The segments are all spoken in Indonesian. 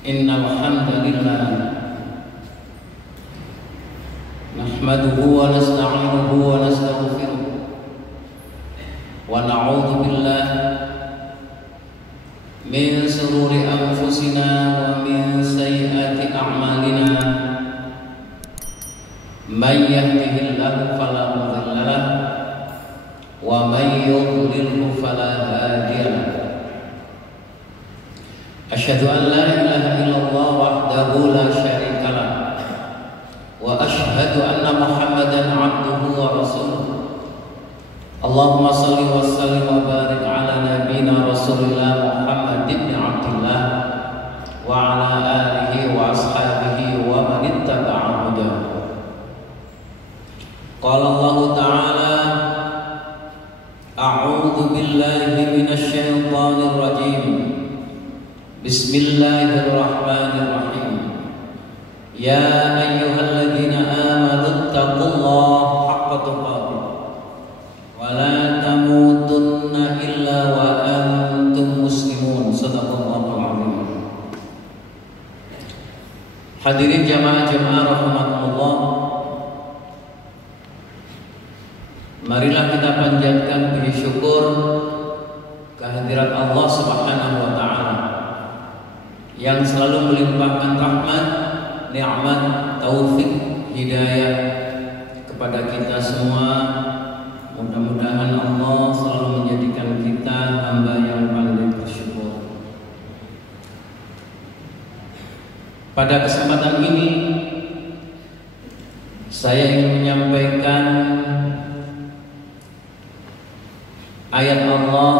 Innal hamdalillah nahmaduhu wa nasta'inuhu wa nastaghfiruh wa na'udzu billahi min shururi anfusina wa min sayyiati a'malina. Man yahdihillahu fala mudilla lahu wa man yudlilhu fala hadiya lahu. Asyhadu an la ilaha illallah wahdahu la syarika lah wa asyhadu anna Muhammadan abduhu wa rasuluh. Allahumma shalli wa sallim wa barik ala nabiyyina Rasulillah Muhammad ibn Abdullah wa ala alihi wa ashabihi wa man ittaba'a hudahu. Qala Allah ta'ala a'udzu billahi minasy syaithanir rajim. Bismillahirrahmanirrahim. Ya ayyuhalladzina amanu taqullaha haqqa tuqatih wa la tamutunna illa wa antum muslimun. Shadaqallahul azim. Hadirin jamaah-jamaah rahimakumullah, marilah kita panjatkan puji syukur kehadirat Allah Subhanahu wa taala yang selalu melimpahkan rahmat, nikmat, taufik, hidayah kepada kita semua. Mudah-mudahan Allah selalu menjadikan kita hamba yang paling bersyukur. Pada kesempatan ini saya ingin menyampaikan ayat Allah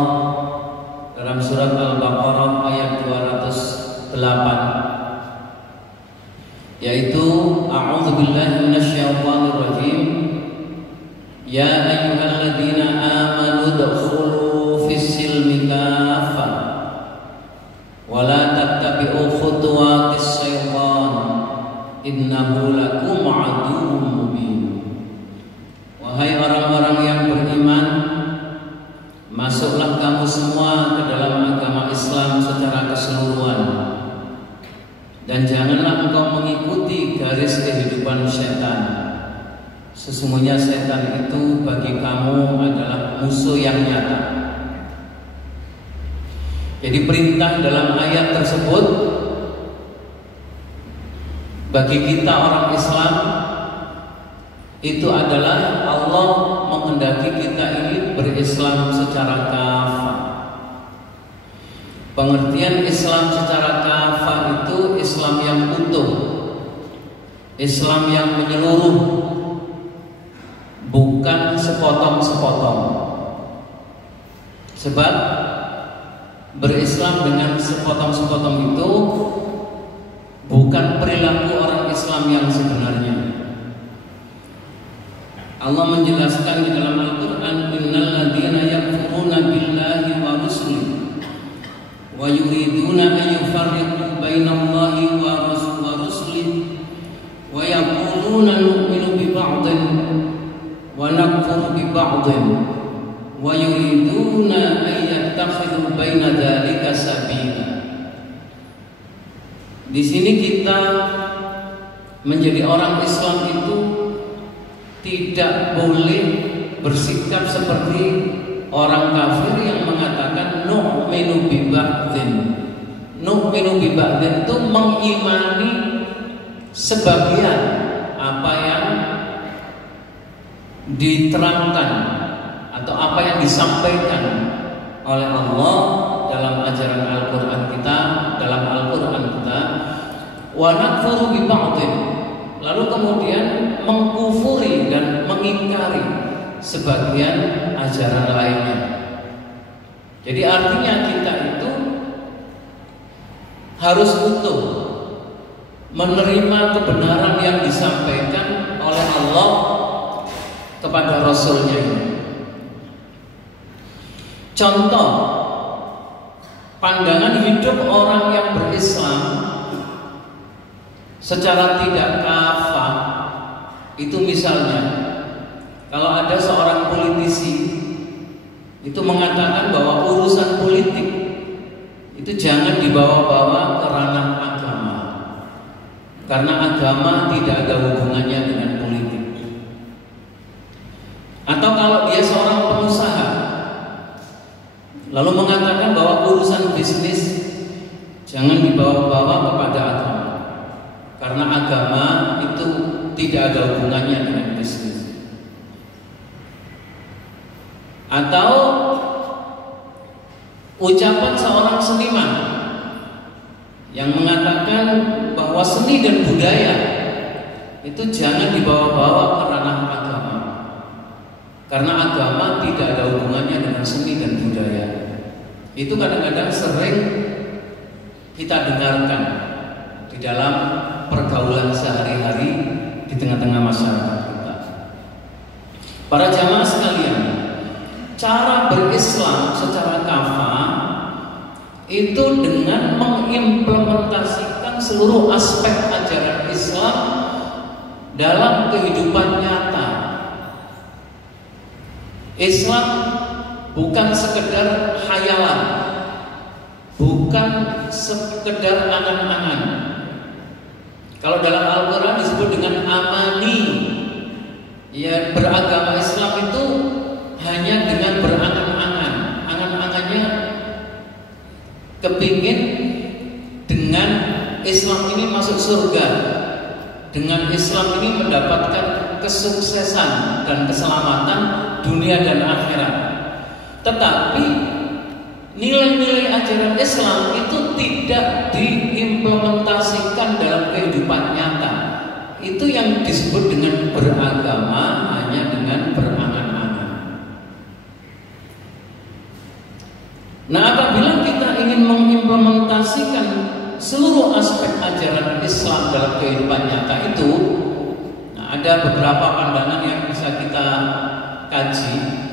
dalam surat Al-Baqarah ayat 208, yaitu a'udzubillahi minasyaitonir rajim. Ya ayyuhalladzina amanu dkhulu fis-silmi kaffah wa la tattabi'u khutuwatis syaitan innahu lakum aduwwum mubin. Wahai orang-orang yang beriman, masuklah kamu semua ke dalam agama Islam secara keseluruhan, dan janganlah engkau mengikuti garis kehidupan setan. Sesungguhnya setan itu bagi kamu adalah musuh yang nyata. Jadi perintah dalam ayat tersebut bagi kita orang Islam itu adalah Allah menghendaki kita ini berislam secara kafah. Pengertian Islam secara kafah itu Islam yang utuh, Islam yang menyeluruh, bukan sepotong-sepotong. Sebab berislam dengan sepotong-sepotong itu bukan perilaku orang Islam yang sebenarnya. Allah menjelaskan di dalam Al-Quran, innal ladzina yakfuruna billahi wa rusulihi wa yuriduna an yufarriqu bainallahi wa rusulihi wa yaquluna nu'minu bi ba'dhin wa nakfuru bi ba'dhin wa yuriduna an yattakhidhu baina dzalika sabila. Di sini kita menjadi orang Islam itu tidak boleh bersikap seperti orang kafir yang mengatakan nu'minu bi ba'dhin. Nu'minu bi ba'dhin itu mengimani sebagian apa yang diterangkan atau apa yang disampaikan oleh Allah dalam ajaran Al-Quran kita, dalam Al-Quran kita. Wa nakfuru bi ba'dhin, lalu kemudian mengkufuri dan mengingkari sebagian ajaran lainnya. Jadi artinya kita itu harus utuh menerima kebenaran yang disampaikan oleh Allah kepada Rasulnya. Contoh pandangan hidup orang yang berislam secara tidak kafah itu, misalnya kalau ada seorang politisi itu mengatakan bahwa urusan politik itu jangan dibawa-bawa ke ranah agama, karena agama tidak ada hubungannya dengan politik. Atau kalau dia seorang pengusaha lalu mengatakan bahwa urusan bisnis jangan dibawa-bawa kepada agama, karena agama itu tidak ada hubungannya dengan bisnis. Atau ucapan seorang seniman yang mengatakan bahwa seni dan budaya itu jangan dibawa-bawa ke ranah agama, karena agama tidak ada hubungannya dengan seni dan budaya. Itu kadang-kadang sering kita dengarkan di dalam pergaulan sehari-hari di tengah-tengah masyarakat kita. Para jamaah sekalian, cara berislam secara kafah itu dengan mengimplementasikan seluruh aspek ajaran Islam dalam kehidupan nyata. Islam bukan sekedar khayalan, bukan sekedar angan-angan. Kalau dalam Al-Quran disebut dengan amani, ya beragama Islam itu hanya dengan berangan-angan. Angan-angannya kepingin dengan Islam ini masuk surga, dengan Islam ini mendapatkan kesuksesan dan keselamatan dunia dan akhirat. Tetapi nilai-nilai ajaran Islam itu tidak diimplementasikan dalam kehidupan nyata. Itu yang disebut dengan beragama hanya dengan berangan-angan. Nah, apabila kita ingin mengimplementasikan seluruh aspek ajaran Islam dalam kehidupan nyata itu, nah, ada beberapa pandangan yang bisa kita kaji.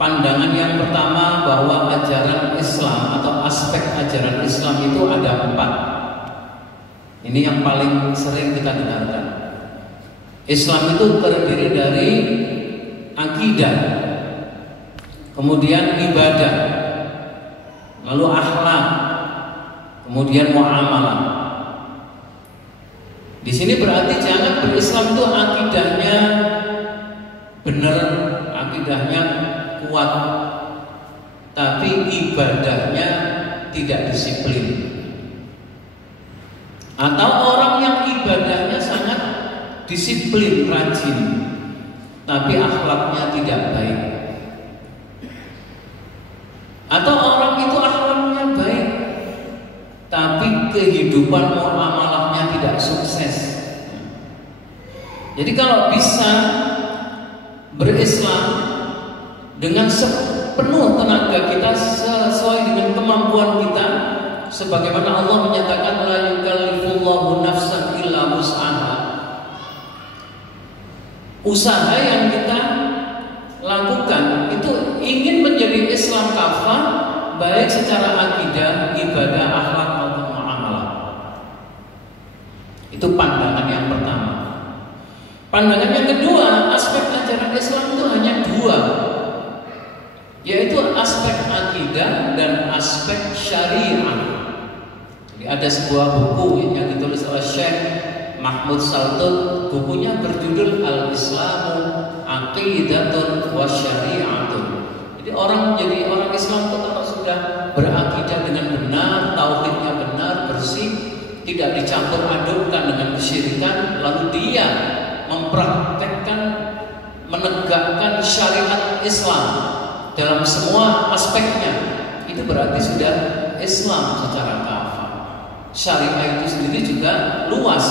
Pandangan yang pertama bahwa ajaran Islam atau aspek ajaran Islam itu ada 4. Ini yang paling sering kita dengarkan. Islam itu terdiri dari akidah, kemudian ibadah, lalu akhlak, kemudian muamalah. Di sini berarti jangan berislam itu akidahnya benar, akidahnya kuat, tapi ibadahnya tidak disiplin. Atau orang yang ibadahnya sangat disiplin, rajin, tapi akhlaknya tidak baik. Atau orang itu akhlaknya baik, tapi kehidupan muamalahnya tidak sukses. Jadi kalau bisa berislam dengan sepenuh tenaga kita, sesuai dengan kemampuan kita, sebagaimana Allah menyatakan la yukallifullahu nafsan illa wus'aha. Usaha yang kita lakukan itu ingin menjadi Islam kafah, baik secara akidah, ibadah, akhlak maupun muamalah. Itu pandangan yang pertama. Pandangan yang kedua, aspek ajaran Islam itu hanya 2, yaitu aspek akidah dan aspek syariah. Jadi ada sebuah buku yang ditulis oleh Syekh Mahmud Saltut, bukunya berjudul Al-Islamu Aqidatun wa Syari'atun. Jadi orang menjadi orang Islam itu kalau sudah berakidah dengan benar, tauhidnya benar, bersih, tidak dicampur adukkan dengan kesyirikan, lalu dia mempraktekkan, menegakkan syariat Islam dalam semua aspeknya, itu berarti sudah Islam secara kafah. Syariah itu sendiri juga luas,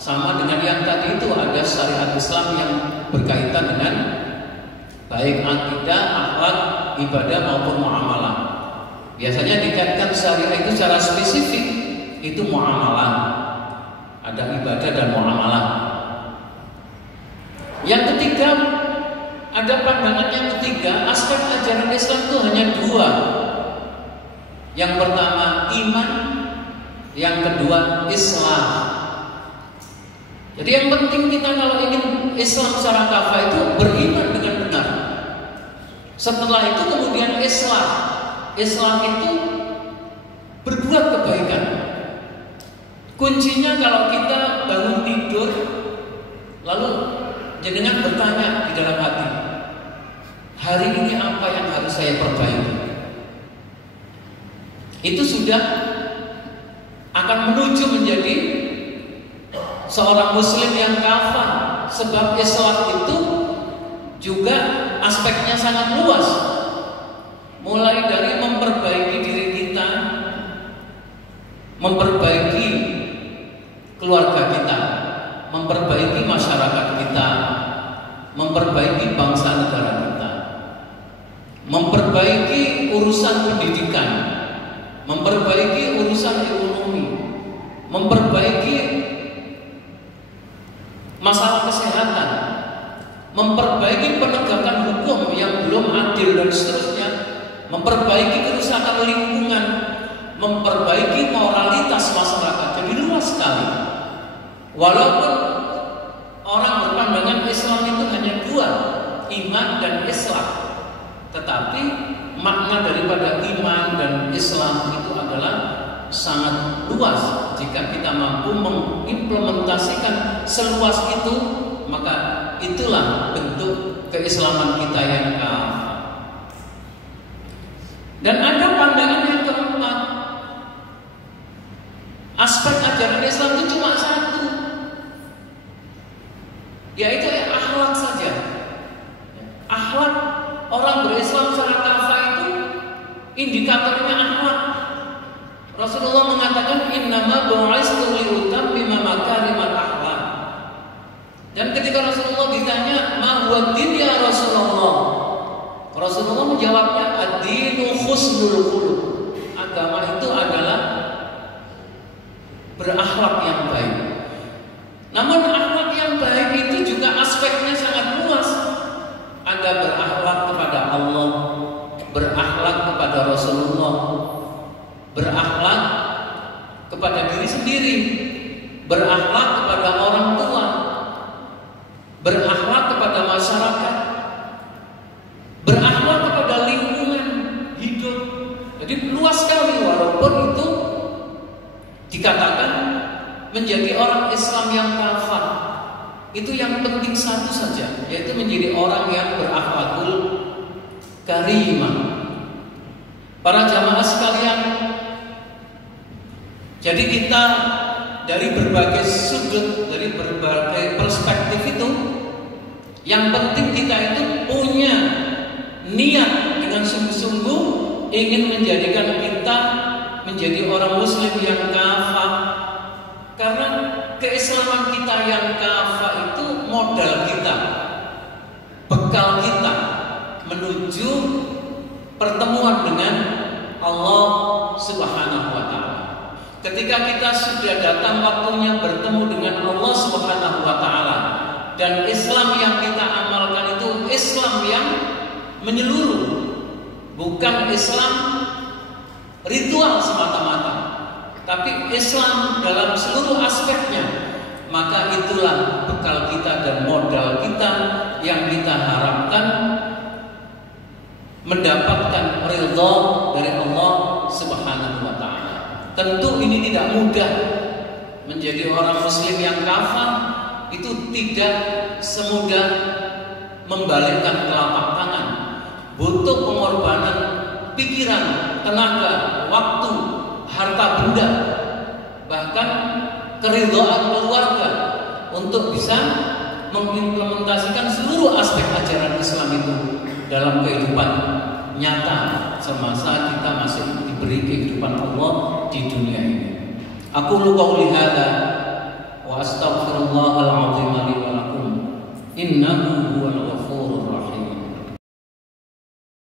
sama dengan yang tadi itu, ada syariat Islam yang berkaitan dengan baik akidah, akhlak, ibadah maupun muamalah. Biasanya dikaitkan syariah itu secara spesifik, itu muamalah, ada ibadah dan muamalah. Yang ketiga, ada pandangan yang ketiga, aspek ajaran Islam itu hanya 2. Yang pertama iman, yang kedua Islam. Jadi yang penting kita kalau ingin Islam secara kafah itu beriman dengan benar. Setelah itu kemudian Islam. Islam itu berbuat kebaikan. Kuncinya kalau kita bangun tidur, lalu jenengan bertanya di dalam hati, hari ini apa yang harus saya perbaiki? Itu sudah akan menuju menjadi seorang muslim yang kafah. Sebab Islam itu juga aspeknya sangat luas, mulai dari memperbaiki diri kita, memperbaiki keluarga kita, memperbaiki masyarakat kita, memperbaiki bangsa negara kita, memperbaiki urusan pendidikan, memperbaiki urusan ekonomi, memperbaiki masalah kesehatan, memperbaiki penegakan hukum yang belum adil dan seterusnya, memperbaiki kerusakan lingkungan, memperbaiki moralitas masyarakat. Jadi luas sekali. Walaupun orang berpandangan Islam itu hanya dua, iman dan Islam, tetapi makna daripada iman dan Islam itu adalah sangat luas. Jika kita mampu mengimplementasikan seluas itu, maka itulah bentuk keislaman kita yang kafah. Dan ada pandangan yang keempat, aspek ajaran Islam itu cuma satu, yaitu akhlak saja. Akhlak orang berislam secara kafah itu indikatornya akhlak. Rasulullah mengatakan innama bu'istu liutammima makarimal akhlak. Dan ketika Rasulullah ditanya ma huwa din ya Rasulullah, Rasulullah menjawabnya ad-dinu husnul khuluq. Agama itu adalah berakhlak yang baik. Namun akhlak yang baik itu juga aspeknya sangat luas. Ada berakhlak kepada Allah, berakhlak kepada Rasulullah, berakhlak kepada diri sendiri, berakhlak kepada orang tua, berakhlak kepada masyarakat, berakhlak kepada lingkungan hidup. Jadi luas sekali, walaupun itu dikatakan menjadi orang Islam yang kafah. Itu yang penting satu saja, yaitu menjadi orang yang berakhlakul karimah. Para jamaah sekalian, jadi kita dari berbagai sudut, dari berbagai perspektif itu, yang penting kita itu punya niat dengan sungguh-sungguh ingin menjadikan kita menjadi orang muslim yang kafah. Karena keislaman kita yang kafah itu modal kita, bekal kita menuju pertemuan dengan Allah Subhanahu wa ta'ala. Ketika kita sudah datang waktunya bertemu dengan Allah Subhanahu wa ta'ala, dan Islam yang kita amalkan itu Islam yang menyeluruh, bukan Islam ritual semata-mata, tapi Islam dalam seluruh aspeknya, maka itulah bekal kita dan modal kita yang kita harapkan mendapatkan ridha dari Allah Subhanahu wa ta'ala. Tentu ini tidak mudah. Menjadi orang muslim yang kafah itu tidak semudah membalikkan telapak tangan. Butuh pengorbanan pikiran, tenaga, waktu, harta benda, bahkan keridhaan keluarga untuk bisa mengimplementasikan seluruh aspek ajaran Islam itu dalam kehidupan nyata semasa kita masih diberi kehidupan Allah di dunia ini. Aku qouli hadza wa astaghfirullahal azim li wa lakum innahu huwal